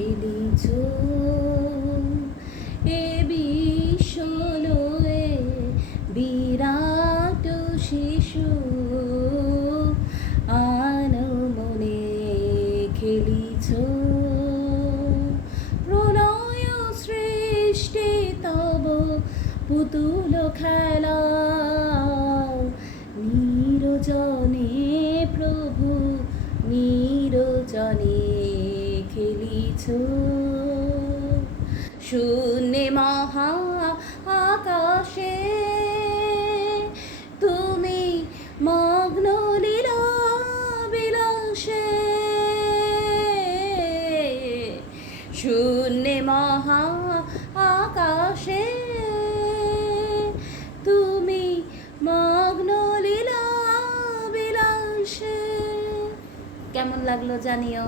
খেলিছ এ বিশ্বলয়ে বিরাট শিশু আনমনে খেলিছ প্রলয় সৃষ্টি তব পুতুল খেলা নিরজনে প্রভু নিরজনে খেলিছ শূন্যে মহা আকাশে তুমি মগ্ন লীলা বিলাসে শূন্যে মহা আকাশে তুমি মগ্ন লীলা বিলাসে। কেমন লাগলো জানিও।